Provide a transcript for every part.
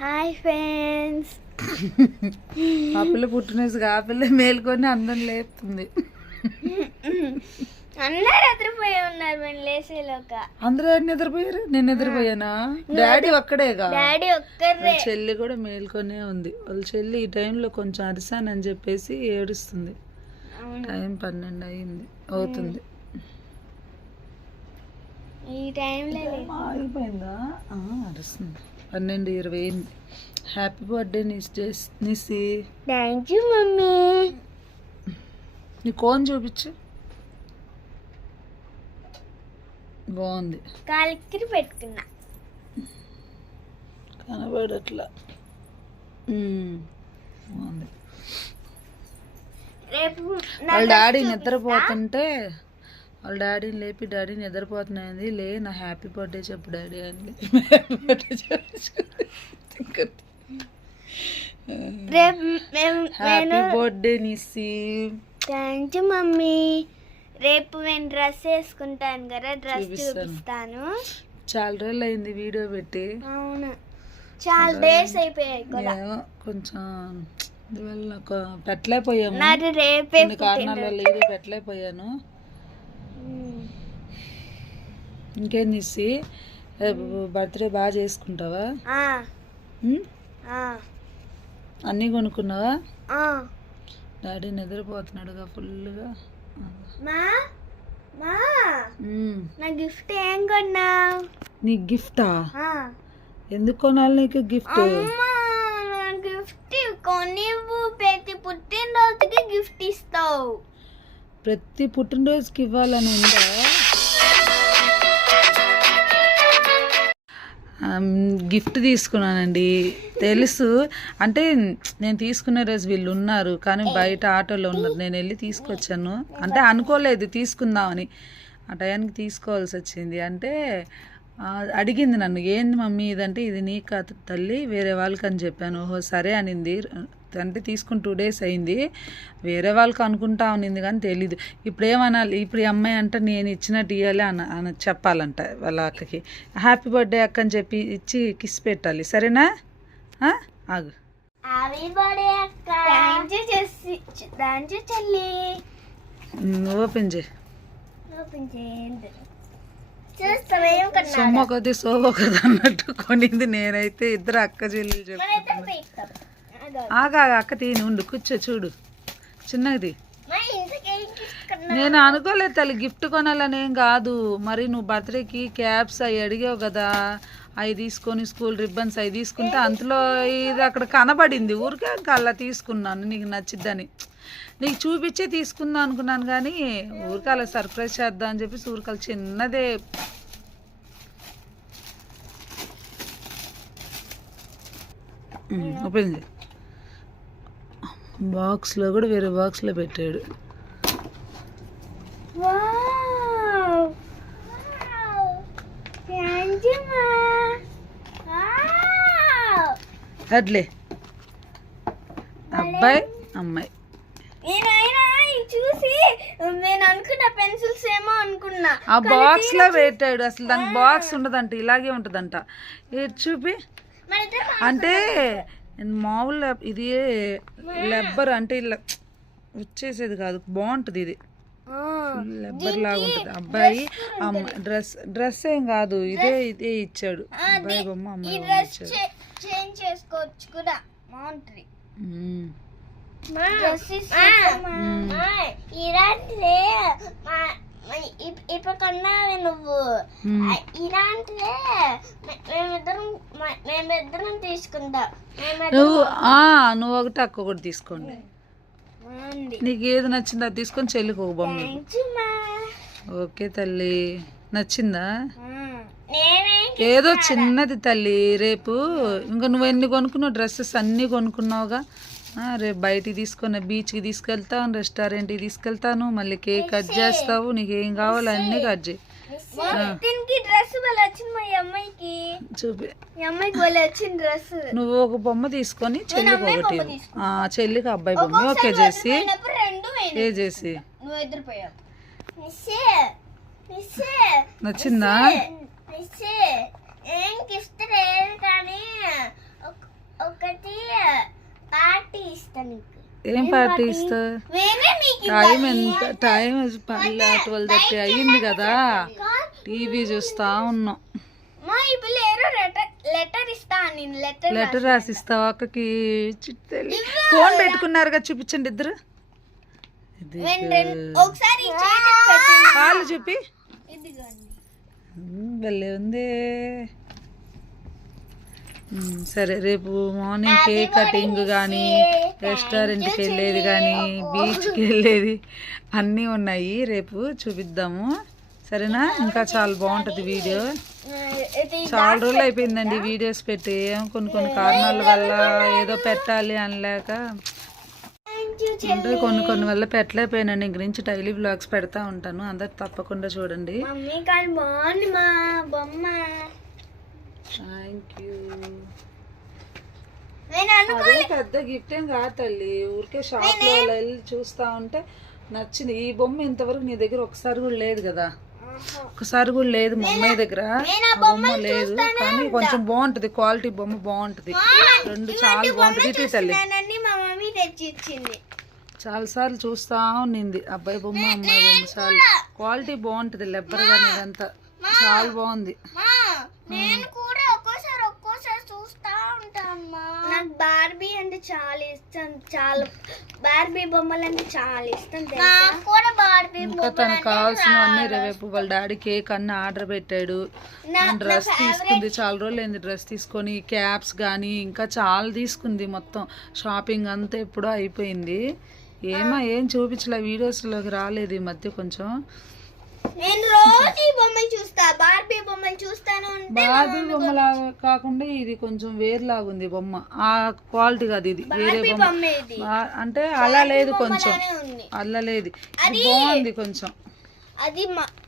Hi friends. ఆ పిల్ల పుట్టినరోజుగా ఆ పిల్ల మేల్కొని అందరం లేపుతుంది. అందరూ నిద్రపోయి ఉన్నారు మేము లేసేలోక. అందరూ నిద్రపోయారు, నేను నిద్రపోయానా? డాడీ ఒక్కడేగా, డాడీ ఒక్కరే. చెల్లి కూడా మేల్కొనే ఉంది. వాళ్ళ చెల్లి ఈ టైంలో కొంచెం అరిసానని చెప్పేసి ఏడుస్తుంది. టైం 12 అయింది అవుతుంది. ఈ టైంలో ఆగిపోయిందా? అరుస్తుంది. 12:20 అయింది. Happy birthday Nisi. Thank you mummy. నీ కోన్ చూపించు. బాగుంది. కాలికి పెట్టుకున్నా, కనబడట్లా. బాగుంది. రేపు వాళ్ళ డాడీ నిద్రపోతుంటే వాళ్ళ డాడీని లేపి, డాడీ నిద్రపోతున్నాయింది, లే నా హ్యాపీ బర్త్డే చెప్పు డాడీ అని. Happy birthday Nisi. Thank you mummy. రేపు నేను డ్రెస్ వేసుకుంటాను కదా, డ్రెస్ చూపిస్తాను. చాలా రోజులు అయింది వీడియో పెట్టి. అవును, చాలా డేస్ అయిపోయాయి కూడా. కొంచెం ఇదివల్ల పెట్టలేకపోయాము, నాది రేపే కొన్ని కారణాల వల్ల ఇది పెట్టలేకపోయాను. ఇంకేం తీసి బర్త్డే బాగా చేసుకుంటావా? అన్నీ కొనుక్కున్నావా? డాడీ నిద్రపోతున్నాడుగా ఫుల్గా. నా గిఫ్ట్ ఏం కొన్నావు? నీ గిఫ్టా? ఎందుకు కొనాలి నీకు గిఫ్ట్? గిఫ్ట్ కొనివ్వు, ప్రతి పుట్టినరోజుకి గిఫ్ట్ ఇస్తావు. ప్రతి పుట్టినరోజుకి ఇవ్వాలని ఉందా? గిఫ్ట్ తీసుకున్నానండి, తెలుసు. అంటే నేను తీసుకునే రోజు వీళ్ళు ఉన్నారు, కానీ బయట ఆటోలో ఉన్నారు. నేను వెళ్ళి తీసుకొచ్చాను. అంటే అనుకోలేదు తీసుకుందామని, ఆ టయానికి తీసుకోవాల్సి వచ్చింది. అంటే అడిగింది నన్ను, ఏంది మమ్మీ ఇదంటే, ఇది నీ కాదు తల్లి, వేరే వాళ్ళకి అని చెప్పాను. ఓహో సరే అనింది. అంటే తీసుకుని 2 days అయింది. వేరే వాళ్ళకి అనుకుంటా ఉన్నింది కానీ తెలీదు. ఇప్పుడు ఏమనాలి, ఇప్పుడు ఈ అమ్మాయి అంటే నేను ఇచ్చినట్టు ఇవ్వాలి అని చెప్పాలంట వాళ్ళ అక్కకి. హ్యాపీ బర్త్డే అక్క అని చెప్పి ఇచ్చి కిస్ పెట్టాలి, సరేనా? ఆగు. ఓపెన్ చేయి. సొమ్మ కొద్ది సోమ కదా అన్నట్టు కొనింది. నేనైతే ఇద్దరు అక్క చెల్లి చెప్తాను. ఆగా అక్క తీని ఉండు, కూర్చో చూడు, చిన్నది. నేను అనుకోలేదు తల్లి గిఫ్ట్ కొనాలని ఏం కాదు. మరి నువ్వు బర్త్డేకి క్యాప్స్ అవి అడిగావు కదా, అవి తీసుకొని స్కూల్ రిబ్బన్స్ అవి తీసుకుంటే అంతలో ఇది అక్కడ కనబడింది. ఊరికే అలా తీసుకున్నాను, నీకు నచ్చిద్దని. నీకు చూపించే తీసుకుందాం అనుకున్నాను, కానీ ఊరికే అలా సర్ప్రైజ్ చేద్దాం అని చెప్పేసి ఊరికలు చిన్నదే. ఓపెన్ చేయి. బాక్స్లో కూడా వేరే బాక్స్లో పెట్టాడు. అట్లే అబ్బాయి అమ్మాయి. చూసి నేను అనుకున్నా పెన్సిల్స్ ఏమో అనుకున్నా, ఆ బాక్స్ లో పెట్టాడు. అసలు దానికి బాక్స్ ఉండదంట, ఇలాగే ఉంటదంట. చూపి. అంటే మామూలు ఇది లెబ్బర్, అంటే ఇలా వచ్చేసేది కాదు, బాగుంటది ఇది. లెబ్బర్ లాగా ఉంటది. అబ్బాయి అమ్మాయి డ్రెస్ ఏం కాదు, ఇదే ఇచ్చాడు. అబ్బాయి బొమ్మ అమ్మాయి బొమ్మ ఇచ్చాడు. చేంజ్ చేసుకోవచ్చు కూడా, బాగుంటది. ఇప్పుడు కొన్నావే నువ్వు, ఇలాంటిదే మేమిద్దరం తీసుకుందాం. నువ్వు ఒకటి అక్క ఒకటి తీసుకోండి. నీకు ఏది నచ్చిందో అది తీసుకొని చెల్లికి ఒక బొమ్మ. ఓకే తల్లి, నచ్చిందా? ఏదో చిన్నది తల్లి. రేపు ఇంకా నువ్వు ఎన్ని కొనుక్కున్నావు, డ్రెస్సెస్ అన్నీ కొనుక్కున్నావుగా. రేపు బయటికి తీసుకుని బీచ్కి తీసుకెళ్తాను, రెస్టారెంట్కి తీసుకెళ్తాను, మళ్ళీ కేక్ కట్ చేస్తావు. నీకు ఏం కావాలో అన్నీ కట్ చేయి. చూపి. నువ్వు ఒక బొమ్మ తీసుకొని చెల్లికి ఒకటి, చెల్లికి అబ్బాయి బొమ్మ ఓకే చేసి నచ్చిందా? ఏం పార్టీ ఇస్తావు? టైం ఎంత? టైం 12:30 అయ్యింది కదా, టీవీ చూస్తా ఉన్నాం. లెటర్ రాసిస్తావా అక్కకి? ఫోన్ పెట్టుకున్నారుగా, చూపించండి ఇద్దరు. కాళ్ళు చూపి. భలే ఉంది. సరే, రేపు మార్నింగ్ కేక్ కటింగ్ కానీ, రెస్టారెంట్కి వెళ్ళేది కానీ, బీచ్కి వెళ్ళేది అన్నీ ఉన్నాయి. రేపు చూపిద్దాము, సరేనా? ఇంకా చాలా బాగుంటుంది వీడియో. చాలా రోజులు అయిపోయిందండి వీడియోస్ పెట్టి. కొన్ని కారణాల వల్ల ఏదో పెట్టాలి అనలేక అంటే కొన్ని వల్ల పెట్టలేకపోయాను. ఇంక నుంచి డైలీ బ్లాగ్స్ పెడతా ఉంటాను, అందరు తప్పకుండా చూడండి. Thank you. అదే పెద్ద గిఫ్ట్ ఏం కాదు తల్లి, ఊరికే షాప్ లో వెళ్ళి చూస్తా ఉంటే నచ్చింది. ఈ బొమ్మ ఇంతవరకు నీ దగ్గర ఒకసారి కూడా లేదు కదా? ఒకసారి కూడా లేదు మా అమ్మాయి దగ్గర. బొమ్మ లేదు కానీ కొంచెం బాగుంటది, క్వాలిటీ బొమ్మ బాగుంటది. రెండు చాలా బాగుంటది తల్లి. చాలా సార్లు చూస్తా ఉన్నింది అబ్బాయి బొమ్మ అమ్మాయి బొమ్మ. చాలా క్వాలిటీ బాగుంటది, లెబ్బర్ గానీ ఇదంతా చాలా బాగుంది. నాకు బార్బీ అంటే చాలా ఇష్టం, చాలా బార్బీ బొమ్మలు అంటే చాలా ఇష్టం. ఇంకా తనకు కావాల్సినవన్నీ రేపు వాళ్ళ డాడీ కేక్ అన్ని ఆర్డర్ పెట్టాడు. డ్రెస్ తీసుకుంది, చాలా రోజులు అయింది డ్రెస్ తీసుకొని. క్యాప్స్ కానీ ఇంకా చాలా తీసుకుంది. మొత్తం షాపింగ్ అంతా ఎప్పుడో అయిపోయింది. ఏం చూపించలే, వీడియోస్లోకి రాలేదు ఈ మధ్య కొంచెం. నేను రోజు ఈ బొమ్మలు చూస్తా, బార్బీ బొమ్మలు చూస్తాను. బార్బీ బొమ్మలా కాకుండా ఇది కొంచెం వేరేలాగా ఉంది బొమ్మ. ఆ క్వాలిటీ కాదు, ఇది వేరే బొమ్మ. అంటే అలా లేదు, కొంచెం అలా లేదు, బాగుంది కొంచెం. అది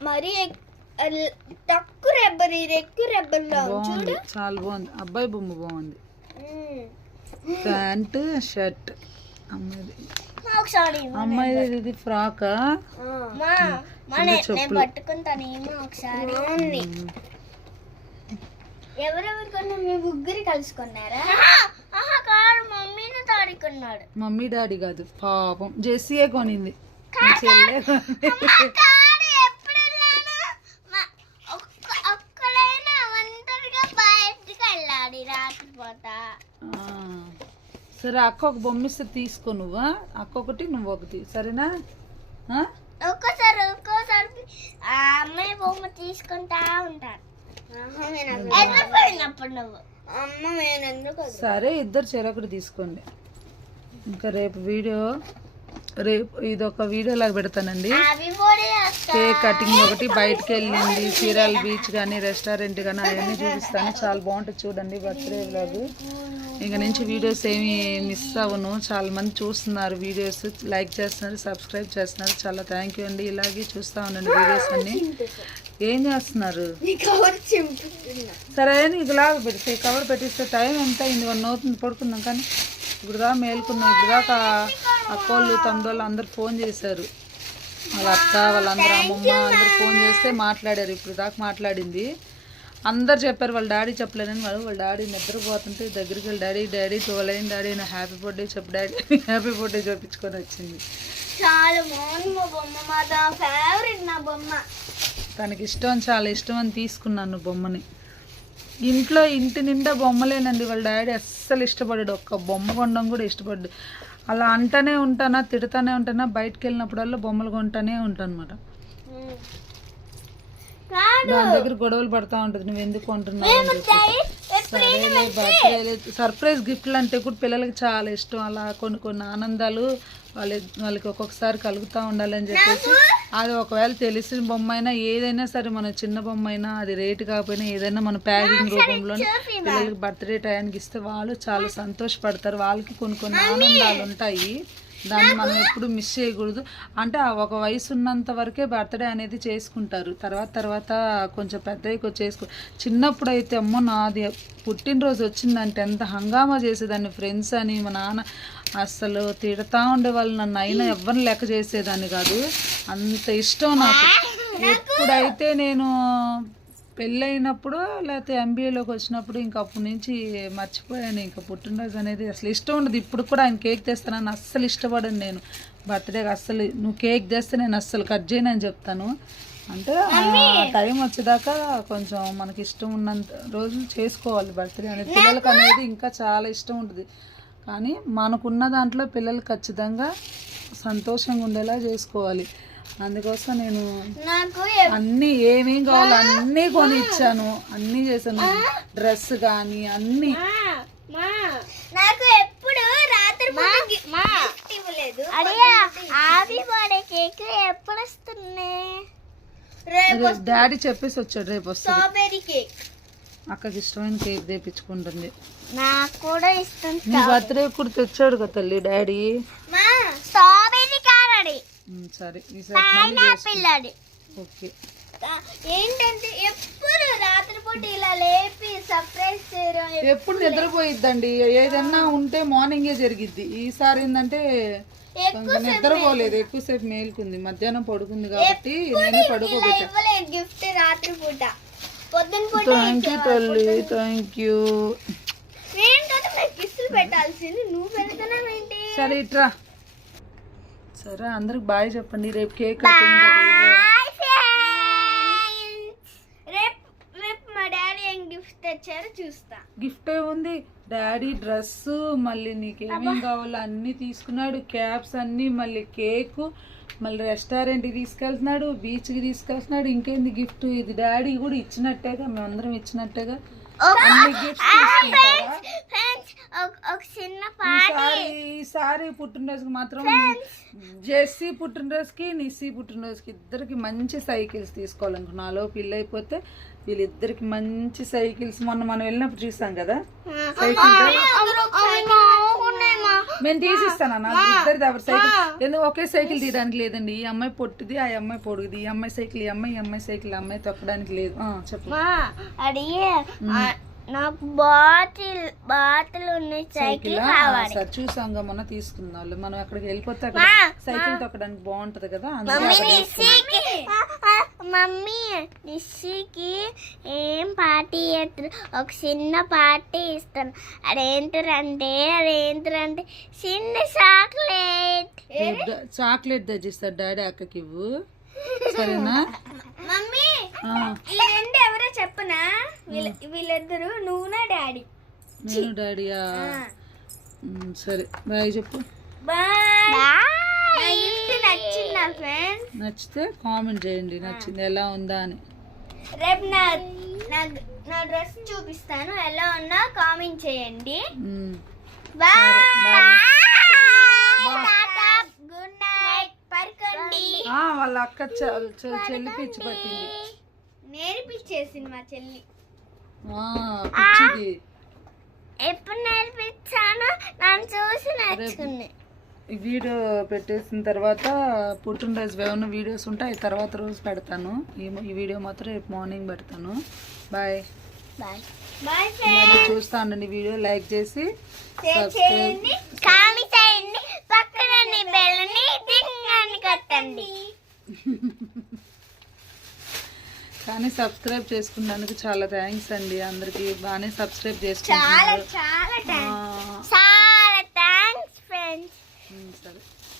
మరి తక్కువ రెబ్బర్, ఎక్కువ రెబ్బర్ బాగుంది, చాలా బాగుంది. అబ్బాయి బొమ్మ బాగుంది. ప్యాంట్ షర్ట్ అమ్మాయిది. అమ్మాయిది ఇది ఫ్రాక్ ముగ్గురు కలుసుకున్నారా? మమ్మీ డాడీ కాదు పాపం, జెస్సీయే కొనింది. సరే, అక్క ఒక బొమ్మ ఇస్తే తీసుకో నువ్వు, అక్క ఒకటి నువ్వు ఒకటి, సరేనా? ఒక్కోసారి అమ్మాయి బొమ్మ తీసుకుంటా ఉంటాను. సరే, ఇద్దరు చెరొకటి తీసుకోండి. ఇంకా రేపు ఇదొక వీడియో లాగా పెడతానండి. కేక్ కటింగ్ ఒకటి, బయటకు వెళ్ళింది చీరాల బీచ్ కానీ రెస్టారెంట్ కానీ అవన్నీ చూపిస్తాను. చాలా బాగుంటుంది చూడండి, బర్త్డే వ్లాగ్. ఇంక నుంచి వీడియోస్ ఏమి మిస్ అవ్వను. చాలా మంది చూస్తున్నారు వీడియోస్, లైక్ చేస్తున్నారు, సబ్స్క్రైబ్ చేస్తున్నారు. చాలా థ్యాంక్ యూ అండి. ఇలాగే చూస్తూ ఉండండి వీడియోస్ అన్ని. ఏం చేస్తున్నారు? సరే, నీకు లాగా పెడితే కవర్ పెట్టిస్తే టైం ఎంత అయింది? 1 అవుతుంది పడుకుందాం. కానీ ఇప్పుడు దాకా మేలుకున్నాం. ఇప్పుడు దాకా అక్కోళ్ళు తమ్ముళ్ళు అందరు ఫోన్ చేశారు. వాళ్ళ అక్క వాళ్ళందరూ, అమ్మమ్మ అందరు ఫోన్ చేస్తే మాట్లాడారు. ఇప్పుడు దాకా మాట్లాడింది. అందరు చెప్పారు, వాళ్ళ డాడీ చెప్పలేనని. వాళ్ళ డాడీ నిద్రపోతుంటే దగ్గరికి వెళ్ళి డాడీ 12 అయింది డాడీ, నా హ్యాపీ బర్త్డే చెప్పు డాడీ, హ్యాపీ బర్త్డే చూపించుకొని వచ్చింది. చాలా బాగుంది మా బొమ్మ, మా ఫేవరెట్ నా బొమ్మ. తనకి ఇష్టం, చాలా ఇష్టం అని తీసుకున్నాను బొమ్మని. ఇంటి నిండా బొమ్మలేనండి. వాళ్ళ డాడీ అస్సలు ఇష్టపడ్డాడు, ఒక్క బొమ్మ కొనడం కూడా ఇష్టపడ్డాడు. అలా అంటానే ఉంటానా, తిడతానే ఉంటానా, బయటకు వెళ్ళినప్పుడల్లా బొమ్మలు కొంటానే ఉంటాను అనమాట. దాని దగ్గర గొడవలు పడతా ఉంటుంది, నువ్వు ఎందుకు కొంటున్నావు. సరేలే, బర్త్డే సర్ప్రైజ్ గిఫ్ట్లు అంటే కూడా పిల్లలకి చాలా ఇష్టం. అలా కొన్ని ఆనందాలు వాళ్ళకి ఒక్కొక్కసారి కలుగుతూ ఉండాలని చెప్పేసి, అది ఒకవేళ తెలిసిన బొమ్మ అయినా ఏదైనా సరే, మన చిన్న బొమ్మ అయినా అది రేటు కాకపోయినా ఏదైనా మన ప్యాకింగ్ రూపంలో పిల్లలకి బర్త్డే టైంకి ఇస్తే వాళ్ళు చాలా సంతోషపడతారు. వాళ్ళకి కొన్ని ఆనందాలు ఉంటాయి, దాన్ని మనం ఎప్పుడు మిస్ చేయకూడదు. అంటే ఒక వయసు ఉన్నంత వరకే బర్త్డే అనేది చేసుకుంటారు. తర్వాత కొంచెం పెద్దగా చిన్నప్పుడు అయితే అమ్మో నాది పుట్టినరోజు వచ్చిందంటే ఎంత హంగామా చేసేదాన్ని. ఫ్రెండ్స్ అని మా నాన్న అస్సలు తిడతా ఉండేవాళ్ళు నన్ను, అయినా ఎవరిని లెక్క చేసేదాన్ని కాదు. అంత ఇష్టం నాకు. ఎప్పుడైతే నేను పెళ్ళి అయినప్పుడు లేకపోతే ఎంబీఏలోకి వచ్చినప్పుడు ఇంకా అప్పటి నుంచి మర్చిపోయాను. ఇంకా పుట్టినరోజు అనేది అసలు ఇష్టం ఉండదు. ఇప్పుడు కూడా ఆయన కేక్ తెస్తానని అస్సలు ఇష్టపడను నేను. బర్త్డేకి అస్సలు నువ్వు కేక్ తెస్తే నేను అస్సలు కట్ చేయనని చెప్తాను. అంటే టైం వచ్చేదాకా కొంచెం మనకి ఇష్టం ఉన్నంత రోజులు చేసుకోవాలి బర్త్డే అనేది. పిల్లలకి అనేది ఇంకా చాలా ఇష్టం ఉంటుంది. కానీ మనకున్న దాంట్లో పిల్లలు ఖచ్చితంగా సంతోషంగా ఉండేలా చేసుకోవాలి. అందుకోసం నేను అన్నీ ఏమేం కావాలో అన్నీ కొని ఇచ్చాను, అన్నీ చేశాను. డ్రెస్ కానీ అన్నీ. నాకు ఎప్పుడు రాత్రి ఇవ్వలేదు. కేక్ ఎప్పుడు వస్తున్నాయి? డాడీ చెప్పేసి వచ్చాడు రేపు వస్తుంది. స్ట్రాబెరీ కేక్ అక్కకి ఇష్టమైన కేక్ తెప్పించుకుంటుంది. నాకు కూడా ఇష్టం. నీ బర్త్డే కూడా తెచ్చాడు కదా తల్లి డాడీ. స్ట్రాబెరీ కారడి. సరే పైనాపిల్ అది. ఓకే. ఏంటంటే ఎప్పుడు రాత్రిపూట ఇలా లేపి సర్ప్రైజ్ చేయడం. ఎప్పుడు నిద్రపోయిద్దండి. ఏదన్నా ఉంటే మార్నింగే జరిగిద్ది. ఈసారి ఏంటంటే నిద్రపోలేదు, ఎక్కువసేపు మేలుకుంది. మధ్యాహ్నం పడుకుంది కాబట్టి నేనే పడుకోబెట్టా. గిఫ్ట్ రాత్రిపూట పొద్దున పూట. థ్యాంక్ యూ తల్లి, థ్యాంక్ యూ. ఏంటంటే కిస్సులు పెట్టాల్సింది నువ్వు పెడతానేంటి? సరే ఇట్రా. సరే అందరికి బాయ్ చెప్పండి. రేపు కేక్ రేపు మా డాడీ ఏం గిఫ్ట్ తెచ్చారో చూస్తా. గిఫ్ట్ ఏముంది, డాడీ డ్రెస్, మళ్ళీ నీకేమేం కావాలో అన్నీ తీసుకున్నాడు. క్యాప్స్ అన్నీ, మళ్ళీ కేకు, మళ్ళీ రెస్టారెంట్కి తీసుకెళ్తున్నాడు, బీచ్కి తీసుకెళ్తున్నాడు. ఇంకేంది గిఫ్ట్? ఇది డాడీ కూడా ఇచ్చినట్టేగా, మేమందరం ఇచ్చినట్టేగా. అన్ని గిఫ్ట్స్ తీసుకుంటారా? ఈసారి పుట్టినరోజుకి మాత్రం జెస్సీ పుట్టినరోజుకి, నిస్సీ పుట్టినరోజుకి ఇద్దరికి మంచి సైకిల్స్ తీసుకోవాలనుకున్నా. నాలో పిల్ల అయిపోతే వీళ్ళిద్దరికి మంచి సైకిల్స్. మొన్న మనం వెళ్ళినప్పుడు చూసాం కదా సైకిల్. నేను తీసిస్తాను నాకు ఇద్దరిది ఎవరి సైకిల్. ఎందుకు ఒకే సైకిల్ తీయడానికి లేదండి. ఈ అమ్మాయి పొట్టిది, ఆ అమ్మాయి పొడుగుది. ఈ అమ్మాయి సైకిల్ ఈ అమ్మాయి సైకిల్ ఆ అమ్మాయి తొక్కడానికి లేదు. చెప్పు. నాకు బాటిల్ ఉన్నాయి, సైకిల్ కావాలి. సరే చూసాంగా మొన్న తీసుకుందాం. మనం అక్కడికి వెళ్ళిపోతే అక్కడ సైకిల్ తొక్కడానికి బాగుంటది కదా. మమ్మీ నిస్సీకి ఏం పార్టీ చేస్తారు? ఒక చిన్న పార్టీ ఇస్తాను. అదేంటంటే చిన్న చాక్లెట్ తెచ్చిస్తాడు డాడీ అక్కకి. ఇవ్వు సరేనా? మమ్మీ ఈ రెండు ఎవరో చెప్పనా? వీళ్ళిద్దరు నువ్వునా డాడీ? నేను డాడీయా? సరే బాయ్ చెప్పు. నచ్చిందా ఫ్రెండ్స్? నచ్చితే కామెంట్ చేయండి నచ్చింది ఎలా ఉందా అని. రేపు నా డ్రెస్ చూపిస్తాను, ఎలా ఉన్నా కామెంట్ చేయండి. Good night. పడుకోండి. వాళ్ళ అక్క చెల్లి పిచ్చి పట్టింది. నేర్పించేసింది మా చెల్లి. పిచ్చిది. ఎప్పుడు నేర్పించాను? నన్ను చూసి నేర్చుకుంది. ఈ వీడియో పెట్టేసిన తర్వాత పుట్టినరోజు ఏమైనా వీడియోస్ ఉంటే అవి తర్వాత రోజు పెడతాను. ఈ వీడియో మాత్రం రేపు మార్నింగ్ పెడతాను. Bye bye. చూస్తా ఉండండి. వీడియో లైక్ చేసి సబ్స్క్రైబ్ చేయండి, పక్కన బెల్ని కొట్టండి. కానీ సబ్స్క్రైబ్ చేసుకున్నందుకు చాలా థ్యాంక్స్ అండి. అందరికి బాగానే సబ్స్క్రైబ్ చేసుకుంటున్నారు. చాలా థ్యాంక్స్ ఫ్రెండ్స్. సరే.